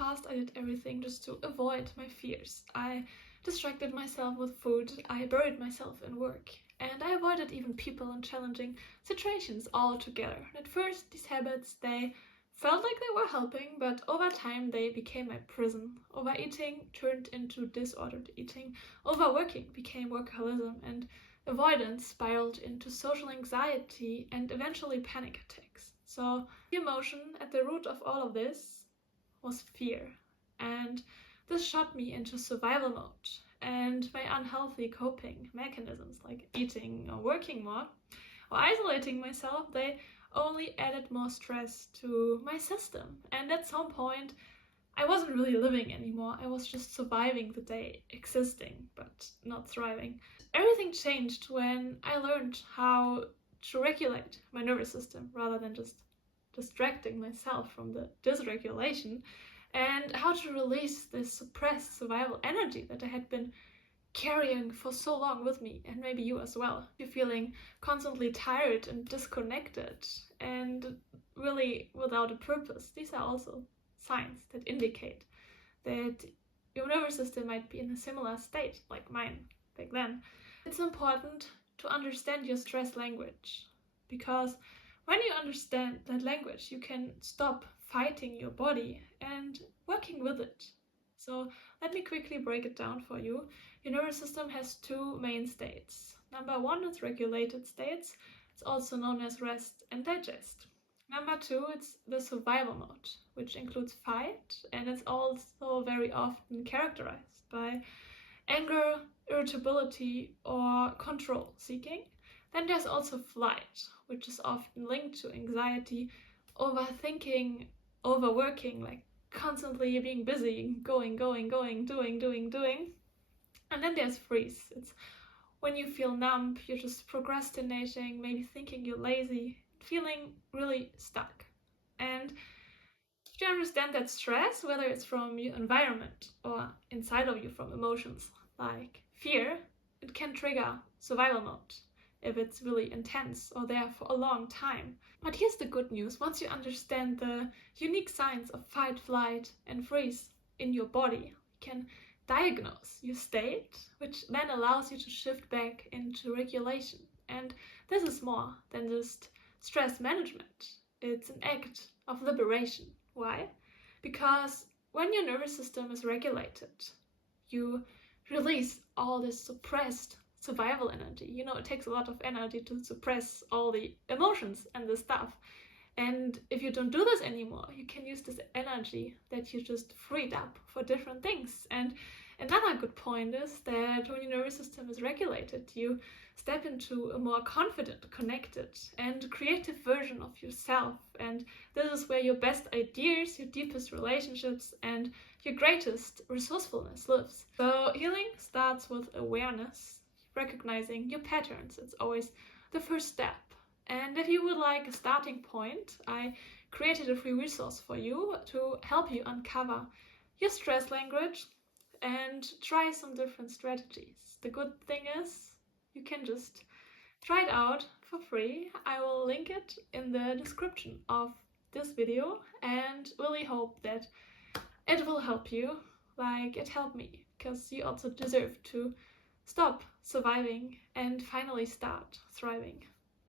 past, I did everything just to avoid my fears. I distracted myself with food, I buried myself in work, and I avoided even people in challenging situations altogether. At first, these habits, they felt like they were helping, but over time they became my prison. Overeating turned into disordered eating, overworking became workaholism, and avoidance spiraled into social anxiety and eventually panic attacks. So the emotion at the root of all of this was fear, and this shot me into survival mode, and my unhealthy coping mechanisms like eating or working more or isolating myself, they only added more stress to my system. And at some point, I wasn't really living anymore. I was just surviving the day, existing, but not thriving. Everything changed when I learned how to regulate my nervous system rather than just distracting myself from the dysregulation, and how to release this suppressed survival energy that I had been carrying for so long with me, and maybe you as well. You're feeling constantly tired and disconnected and really without a purpose. These are also signs that indicate that your nervous system might be in a similar state like mine back then. It's important to understand your stress language, because when you understand that language, you can stop fighting your body and working with it. So let me quickly break it down for you. Your nervous system has two main states. Number one is regulated states. It's also known as rest and digest. Number two, it's the survival mode, which includes fight, and it's also very often characterized by anger, irritability, or control seeking. Then there's also flight, which is often linked to anxiety, overthinking, overworking, like constantly being busy, going, doing. And then there's freeze. It's when you feel numb, you're just procrastinating, maybe thinking you're lazy, feeling really stuck. And if you understand that stress, whether it's from your environment or inside of you from emotions like fear, it can trigger survival mode if it's really intense or there for a long time. But here's the good news. Once you understand the unique signs of fight, flight, and freeze in your body, you can diagnose your state, which then allows you to shift back into regulation. And this is more than just stress management. It's an act of liberation. Why? Because when your nervous system is regulated, you release all this suppressed survival energy. You know, it takes a lot of energy to suppress all the emotions and the stuff. And if you don't do this anymore, you can use this energy that you just freed up for different things. And another good point is that when your nervous system is regulated, you step into a more confident, connected, and creative version of yourself. And this is where your best ideas, your deepest relationships, and your greatest resourcefulness lives. So healing starts with awareness, recognizing your patterns. It's always the first step. And if you would like a starting point, I created a free resource for you to help you uncover your stress language and try some different strategies. The good thing is you can just try it out for free. I will link it in the description of this video and really hope that it will help you like it helped me, because you also deserve to stop surviving and finally start thriving.